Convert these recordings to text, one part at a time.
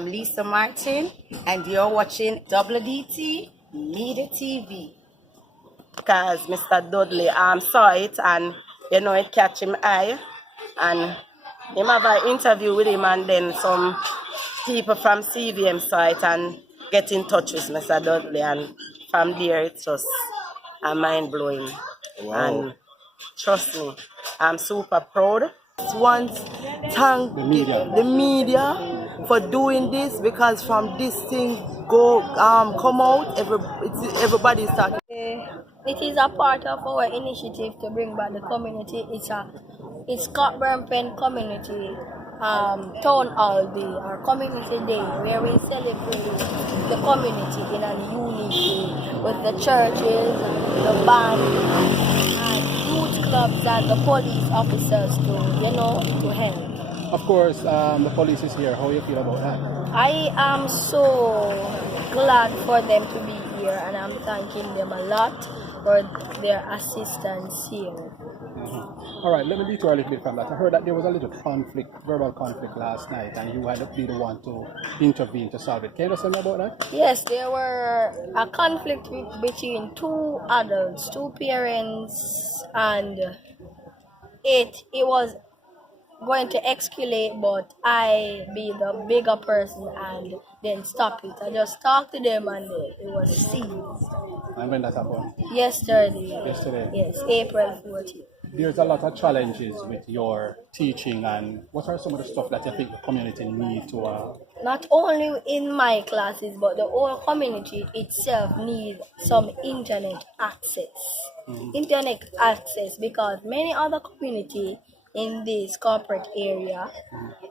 I'm Lisa Martin, and you're watching WDT Media TV. Because Mr. Dudley saw it, and it catch him eye, and him have an interview with him, and then some people from CVM site and get in touch with Mr. Dudley, and from there it's just mind blowing. Wow. And trust me, I'm super proud. Want thank the media for doing this, because from this thing come out, everybody's talking. It is a part of our initiative to bring back the community. It's Cockburn Pen Community Town Hall Day, or Community Day, where we celebrate the community in a unique way with the churches, the band, and youth clubs, and the police officers to help. Of course, the police is here. How do you feel about that? I am so glad for them to be here, and I'm thanking them a lot for their assistance here. All right, let me detour a little bit from that. I heard that there was a little verbal conflict last night, and you had to be the one to intervene to solve it. Can you tell me about that? Yes, there were a conflict between two adults, two parents, and it was going to escalate, but I be the bigger person and then stop it. I just talked to them, and it was seized. And when that happened? Yesterday. Yes, April 14th. There's a lot of challenges with your teaching, and what are some of the stuff that you think the community needs to... Not only in my classes, but the whole community itself needs some internet access. Internet access, because many other communities in this corporate area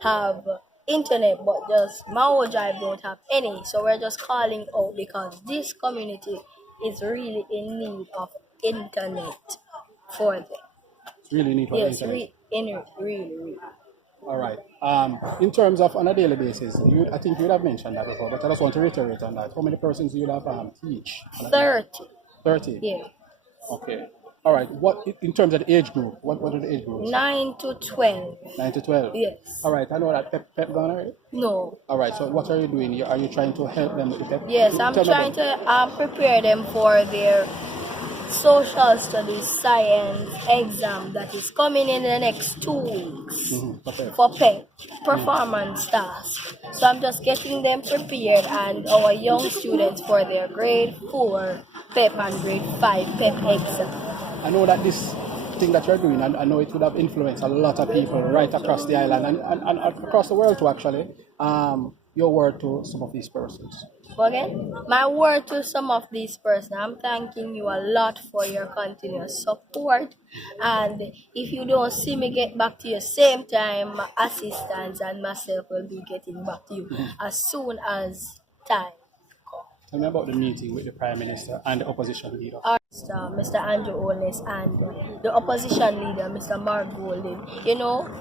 have internet, but just Mao Drive don't have any. So we're just calling out, because this community is really in need of internet for them. Really need for internet? Yes, really. All right. In terms of on a daily basis, I think you would have mentioned that before, but I just want to reiterate on that. How many persons do you have teach? 30. 30? Yeah. Okay. All right. What in terms of the age group? What are the age groups? 9 to 12. 9 to 12? Yes. All right. I know that pep gone already? No. All right. So what are you doing here? Are you trying to help them with the pep? Yes, I'm trying to prepare them for their social studies science exam that is coming in the next 2 weeks for PEP, performance task. So I'm just getting them prepared, and our young students for their grade 4 PEP and grade 5 PEP exam. I know that this thing that you're doing, and I know it would have influenced a lot of people right across the island and across the world too, actually. Your word to some of these persons. Again, my word to some of these persons, I'm thanking you a lot for your continuous support. And if you don't see me get back to you same time, my assistants and myself will be getting back to you as soon as time. Tell me about the meeting with the Prime Minister and the opposition leader. Mr. Andrew Holness and the opposition leader, Mr. Mark Golden.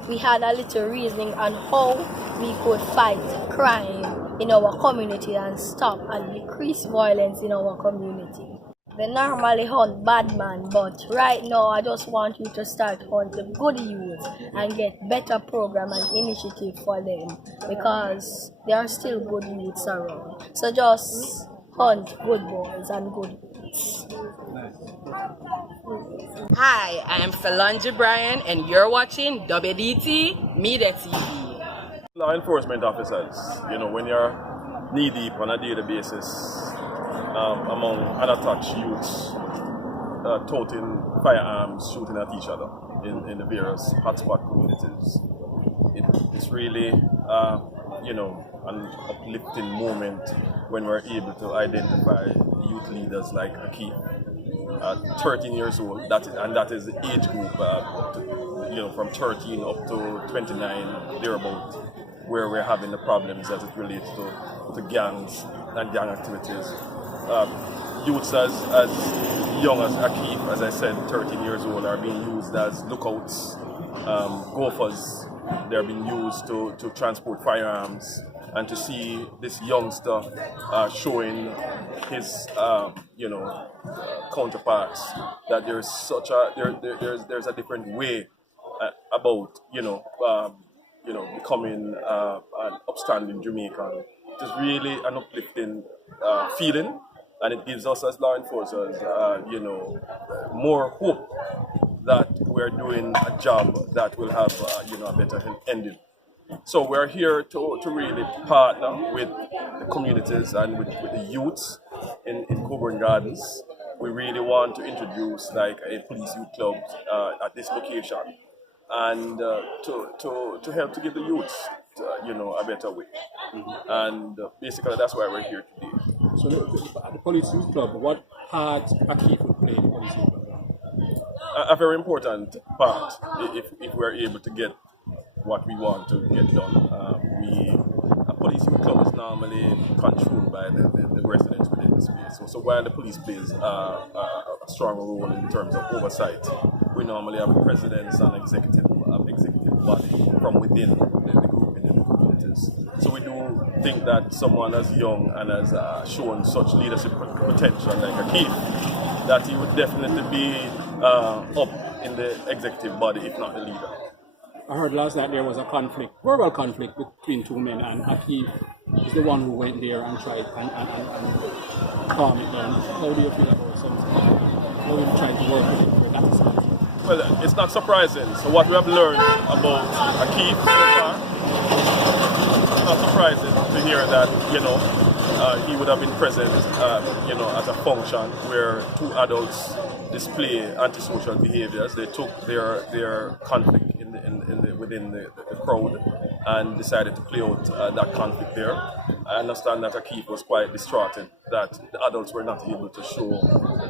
We had a little reasoning on how we could fight crime in our community and stop and decrease violence in our community. They normally hunt bad man, but right now I just want you to start hunting good youth and get better program and initiative for them, because there are still good youths around. So just hunt good boys and good youths. Hi, I am Solange Bryan, and you're watching WDT Media TV. Law enforcement officers, when you're knee-deep on a daily basis among unattached youths, toting firearms, shooting at each other in the various hotspot communities, it's really, an uplifting moment when we're able to identify youth leaders like Akeef, 13 years old, that is the age group, from 13 up to 29, thereabout, where we're having the problems as it relates to gangs and gang activities. Youths as young as Akeef, as I said, 13 years old, are being used as lookouts, gophers. They're being used to transport firearms, and to see this youngster showing his, counterparts that there's a different way about, becoming an upstanding Jamaican. It is really an uplifting feeling, and it gives us as law enforcers, more hope that we're doing a job that will have, a better ending. So we're here to really partner with the communities and with the youths in Cockburn Gardens. We really want to introduce like a police youth club at this location, and to help to give the youths, a better way. And basically that's why we're here today. So the police youth club, what part Akeef would play in the police youth club? A very important part if we're able to get what we want to get done. A police youth club is normally controlled by the residents within the space. So while the police plays a strong role in terms of oversight, we normally have presidents and executive body from within the group within the communities. So we do think that someone as young and has shown such leadership potential like Akeef, that he would definitely be up in the executive body, if not the leader. I heard last night there was a verbal conflict between two men, and Akeef is the one who went there and tried and calm it down. How do you feel about something? How are you trying to work with that situation? Well, it's not surprising. So what we have learned about Akeef so far, it's not surprising to hear that, he would have been present, at a function where two adults display antisocial behaviors. They took their conflict within the crowd and decided to play out that conflict there. I understand that Akeef was quite distraught that the adults were not able to show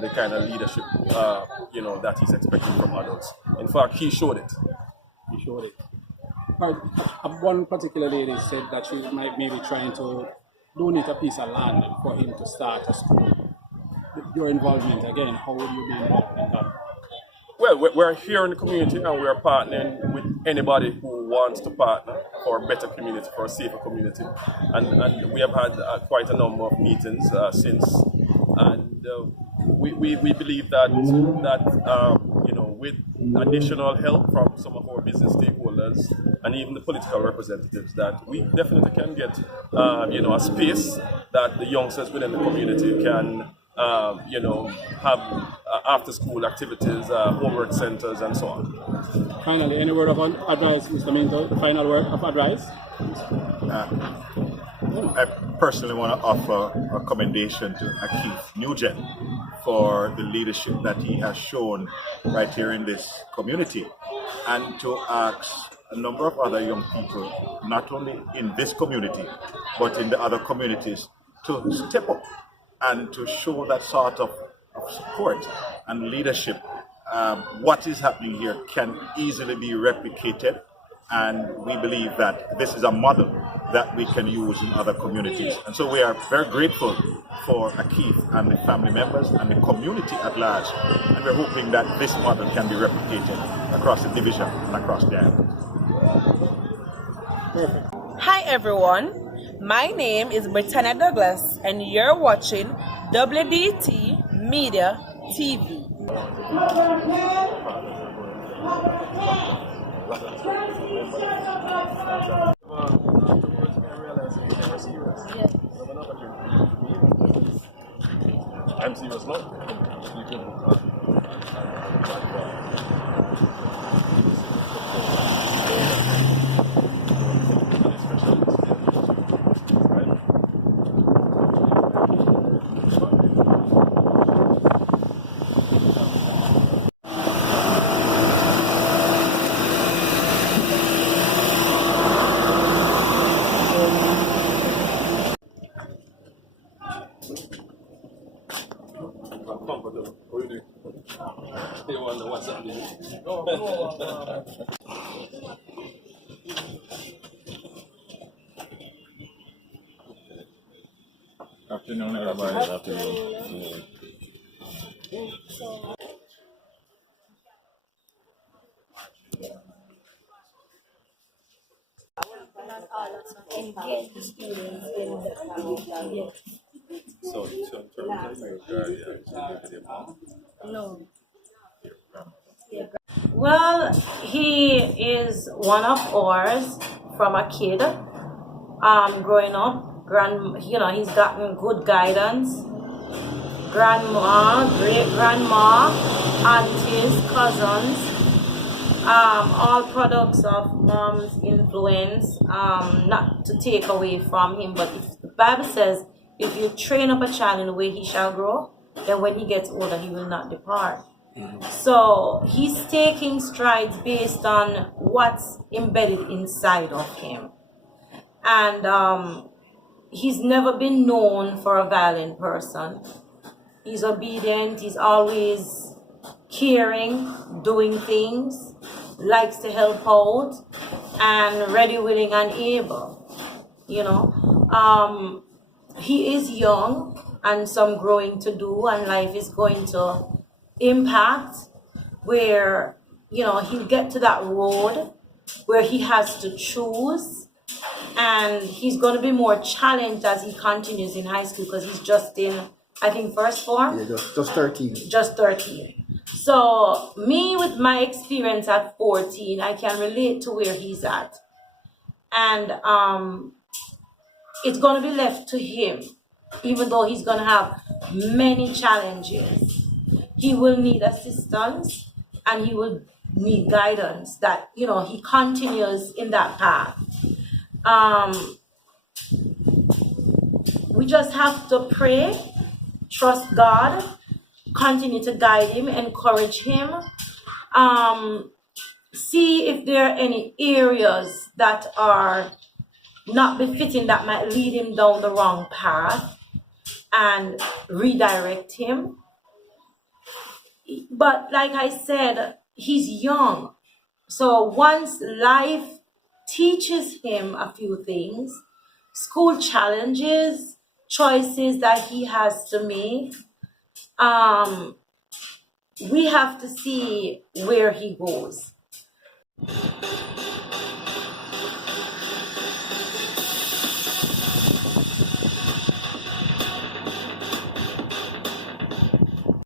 the kind of leadership, that he's expecting from adults. In fact, he showed it. He showed it. One particular lady said that she might maybe trying to donate a piece of land for him to start a school. Your involvement again, how would you be involved in that? Well, we're here in the community and we're partnering with anybody who wants to partner for a better community, for a safer community. And we have had quite a number of meetings since. And we believe that with additional help from some of our business stakeholders and even the political representatives, that we definitely can get a space that the youngsters within the community can have after-school activities, homework centers, and so on. Finally, any word of advice, Mr. Minto? The final word of advice? I personally want to offer a commendation to Akeef Nugent for the leadership that he has shown right here in this community, and to ask a number of other young people, not only in this community, but in the other communities, to step up and to show that sort of support and leadership. What is happening here can easily be replicated, and we believe that this is a model that we can use in other communities. And so we are very grateful for Akeef and the family members and the community at large, and we're hoping that this model can be replicated across the division and across the island. Perfect. Hi everyone, my name is Britannia Douglas and you're watching WDT Media TV. I'm serious now. Afternoon, everybody. Afternoon. Engage the students in the So in terms of your guardian, no. Well, he is one of ours from a kid, growing up. He's gotten good guidance. Grandma, great grandma, aunties, cousins, all products of mom's influence. Not to take away from him, but if the Bible says, if you train up a child in the way he shall grow, then when he gets older, he will not depart. So he's taking strides based on what's embedded inside of him. And he's never been known for a violent person. He's obedient, he's always caring, doing things, likes to help out, and ready, willing, and able. He is young and some growing to do, and life is going to impact where, he'll get to that road where he has to choose, and he's going to be more challenged as he continues in high school because he's just in, I think, first form? Yeah, just 13. Just 13. So me, with my experience at 14, I can relate to where he's at. And it's going to be left to him, even though he's going to have many challenges. He will need assistance and he will need guidance that, he continues in that path. We just have to pray, trust God, continue to guide him, encourage him, see if there are any areas that are not befitting that might lead him down the wrong path, and redirect him. But like I said, he's young. So once life teaches him a few things, school challenges, choices that he has to make, we have to see where he goes.